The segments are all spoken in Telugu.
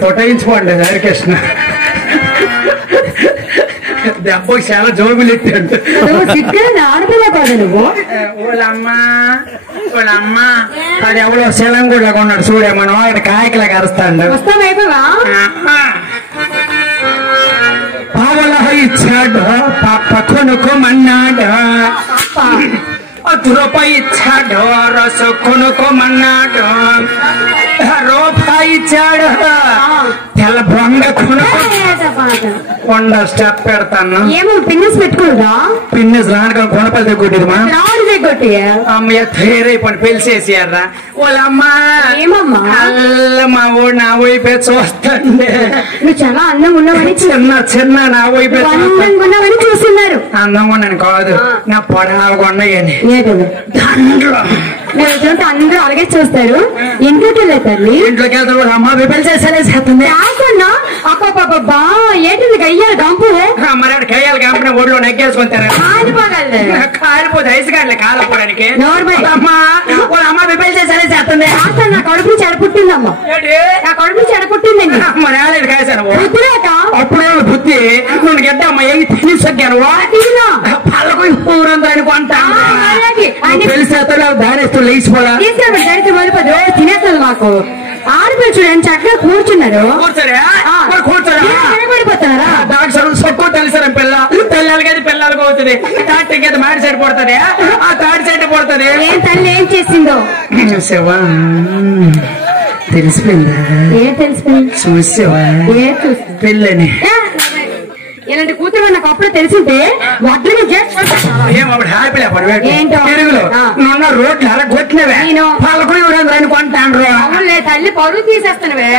తొటాయించుకోండి హరికృష్ణ దెబ్బకి చాలా జోబులు ఎట్టాడు ఆడపిల్ల కాదు నువ్వు వాళ్ళమ్మ అది ఎవడో శలం కూడా కొన్నాడు చూడేమను అక్కడ కాయకలాగా అరుస్తాడు పావల ఇచ్చాడు పాప కొనుక్కోమన్నాడు 10 రూపాయి ఇచ్చాడు రస కొనుక్కోమన్నాడు రూపాయి ఇచ్చాడు తెల్ల బొంగ కొండ స్టెప్ పెడతాను ఏమో పిన్నిస్ పెట్టుకుంటా పిన్నిస్ రానుక కొనపల్లి కొట్టిదమ్మా కొట్టి అమ్మయ్య తయారైపోయి పెళ్లి చేసేయారా వాళ్ళమ్మా ఏమమ్మా మా ఊడు నా వైపే చూస్తాండి నువ్వు చాలా అందం ఉన్నావని చిన్న నా వైపే ఉన్నావని చూస్తున్నారు అందంగా ఉన్నాను కాదు నా పొడవుగా ఉన్నాయని అందరూ అలాగే చూస్తారు ఇంట్లోకి వెళ్ళే తల్లి ఇంట్లోకి వెళ్తారు అమ్మ పెళ్లి చేసేలా చేస్తుంది అబ్బా ఏంటిది గయ్యాలి గంపు మరి కయ్యాలి గంపిన ఒడిలో నెగ్గేసుకుంటారు కాలిపోతే ఐసు కాడలే కాలపోవడానికి అమ్మ పెళ్లి చేసేలా చేస్తుంది నా కడుపు చెడపుట్టిందమ్మా నా కడుపు చెడపుట్టిందండి మరి ఏలేదు కాసాను అప్పుడే బుద్ధి నువ్వు గడ్డ అమ్మ ఏమి తినిసొక్కాను పళ్ళకు ఊరంతా అనుకుంటా తెలిసేస్తాడు దానేస్తూ లేచిపోదా తినేస్తాను మాకు ఆడపిల్ల చూడండి చక్కగా కూర్చున్నారు పడిపోతున్నారా సొక్కు తెలిసారా పిల్లలు కానీ పిల్లలకు అవుతుంది తాటి కదా మాడి సైడ్ పడుతుంది ఆ తాటి సైడ్ పడుతుంది ఏం తల్లి ఏం చేసిందో చూసావా తెలిసిపోయిందా ఏం తెలిసిపోయింది చూసావా పెళ్ళని ఇలాంటి కూతురు నాకు అప్పుడు తెలిసింటే వడ్డీని తెలుగులో నున్న రోడ్లు అలా కొట్టినవే పలుకుని అనుకుంటాను తల్లి పరువు తీసేస్తానవే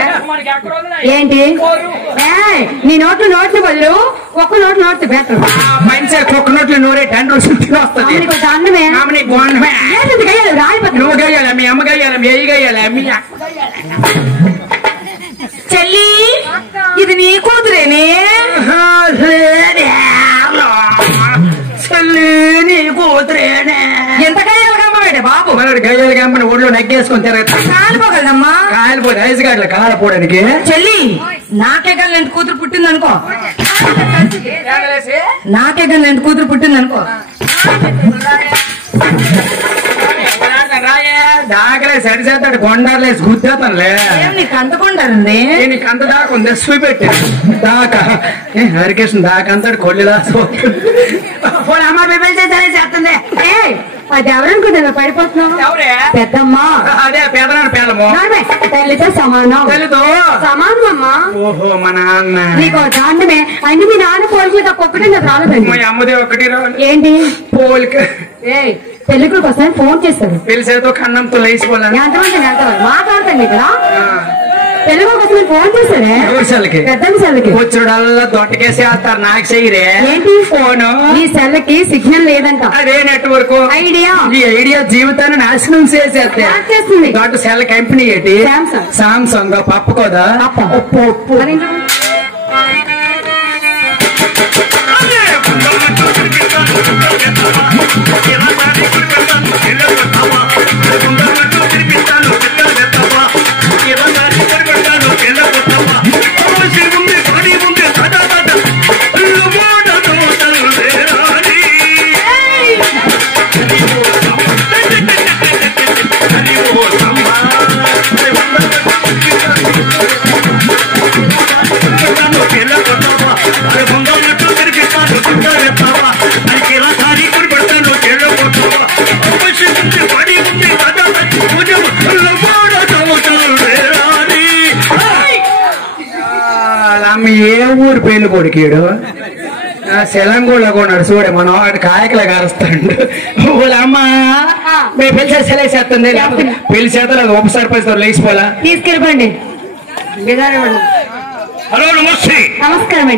ఏంటి నీ నోట్లు బదులు ఒక్క నోట్లు బెటర్ మంచిగా ఒక్క నోట్లు నూరే 10 రోజులు వస్తుంది అన్నమే నువ్వు గయ్యాలి మీ అమ్మ గయ్యాలి మీ అయ్యి గయ్యాలి మీ చెల్లి ఇది నీ కూతురేనే నీ కూతురేనే ఎంత గయ్యాలి గమ్మడే బాబు గయ్యాలి గమ్మని ఒడిలో నెగ్గేసుకొని తిరగదు కాలిపోగలమ్మా కాలిపోయి ఐసు గడ్డలు కాలిపోవడానికి చెల్లి నాకే కానీ కూతురు పుట్టింది అనుకో నాకే కానీ కూతురు పుట్టింది అనుకో దాకలే సరి చేస్తాడు కొండలేసి గుద్దేతానులే నీకు అంత కొండారండి నీకు అంత దాకా ఉంది చూపెట్టి దాకా హరికృష్ణ దాకా అంతాడు కొల్లిలా అమ్మ బిబెల్ చేస్తానే చేస్తుంది అది ఎవరనుకుంటున్నా పడిపోతున్నావు పెద్దమ్మా అదే పేదనాడు పేదము తల్లితో సమానం తల్లితో సమానం అమ్మా ఓహో మా నాన్న నీకు దాండమే అన్ని మీ నాన్న పోలికి తప్ప ఒక్కటే నాకు రాలేదండి మా అమ్మదే ఒకటి ఏంటి పోలిక పెళ్లికి కోసం ఫోన్ చేస్తారు తెలిసేదో కన్నంతో లేచిపోలేదు ఎంతమంది మాట్లాడతాను ఇక్కడ తెలుగు కోసం ఫోన్ చేశారే పెద్ద సెల్కి కూర్చోడల్లా దొట్టకేసి వేస్తారు నాకు చెయ్యరే ఏంటి ఫోన్ ఈ సెల్కి సిగ్నల్ లేదంట అదే నెట్వర్క్ ఐడియా ఈ ఐడియా జీవితాన్ని నాశనం చేసేస్తుంది దొడ్డ సెల్ కంపెనీ ఏంటి సామ్సంగ్ పప్పు కదా ఉప్పు ఏ ఊరు పెళ్లి కొడుకుడు సెలంగోళ్ళ కొన్నాడు చూడే మన వాడు కాయకలా కారుస్తాడు వాళ్ళమ్మా మేము పెళ్లి సెలవుస్తుంది పెళ్లి చేస్తారు అది ఉప సర్పంచ్ లేచిపోలా తీసుకెళ్ళిపోండి. హలో నమస్తే. నమస్కారం.